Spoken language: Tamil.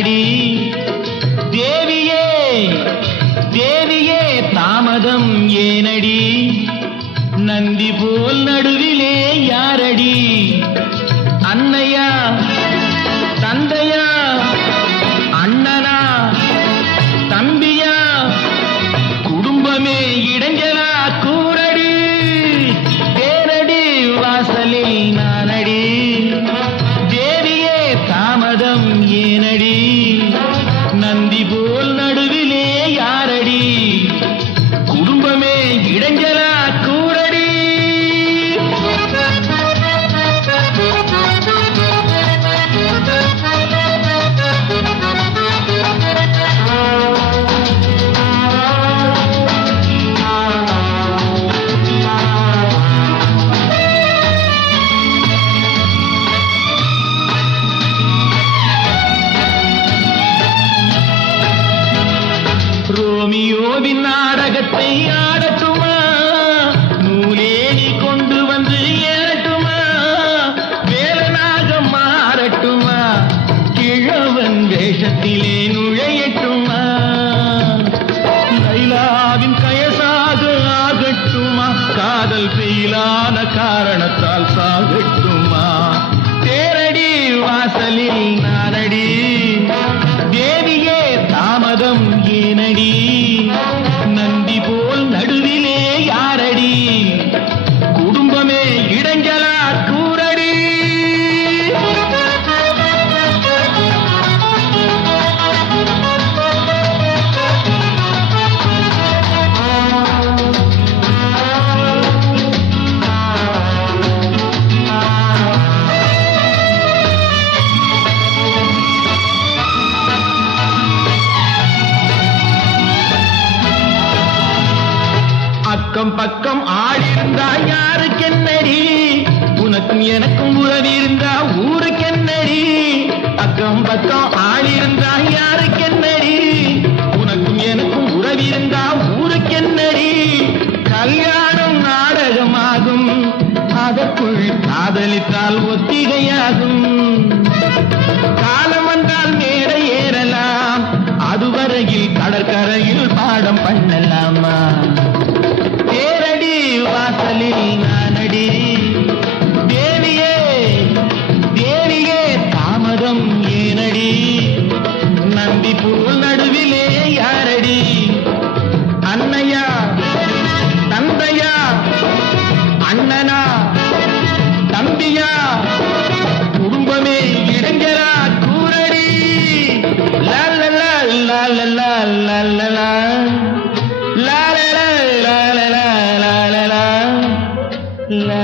நானடி தேவியே தேவியே தாமதம் ஏனடி நந்தி போல் நடுவிலே யாரடி அன்னையா தந்தையா அண்ணனா தம்பியா குடும்பமே இடைஞ்சலா கூரடி தேரடி வாசலில் நானடி தேவியே தாமதம் ஏனடி நந்தி போல் நடுவிலே யாரடி குடும்பமே இடைஞ்சலா கூரடி ரோமியோவின் நாடகத்தை ஆடட்டுமா நூலேணி கொண்டு வந்து ஏறட்டுமா வேலனாக மாறட்டுமா கிழவன் வேஷத்திலே நுழையட்டுமா லைலாவின் கயசாக ஆகட்டுமா காதல் பெயிலான காரணத்தால் சாகட்டுமா தேரடி வாசலில் நானடி தேவியே தாமதம் ஏனடி நந்தி போல் நடுவிலே யாரடி குடும்பமே இடைஞ்சலா கூரடி அக்கம் பக்கம் ஆடிருந்தா யாருக்கென்னடி உனக்கும் எனக்கும் உறவிருந்தா ஊருக்கென்னடி அக்கம் பக்கம் ஆடிருந்தா யாருக்கென்னடி உனக்கும் எனக்கும் உறவிருந்தா ஊருக்கென்னடி கல்யாணம் நாடகமாகும் அதற்குள் காதலித்தால் ஒத்திகையாகும் காலம் வந்தால் மேடை ஏறலாம் அதுவரையில் கடற்கரையில் பாடம் பண்ணலாமா தேரடி வாசலில் நானடி தேவியே தேவியே தாமதம் ஏனடி நந்தி போல் நடுவிலே யாரடி அன்னையா தந்தையா அண்ணனா தம்பியா குடும்பமே இடைஞ்சலா கூரடி லல்லலா லல்லலா லல்லலா la la la la la la la la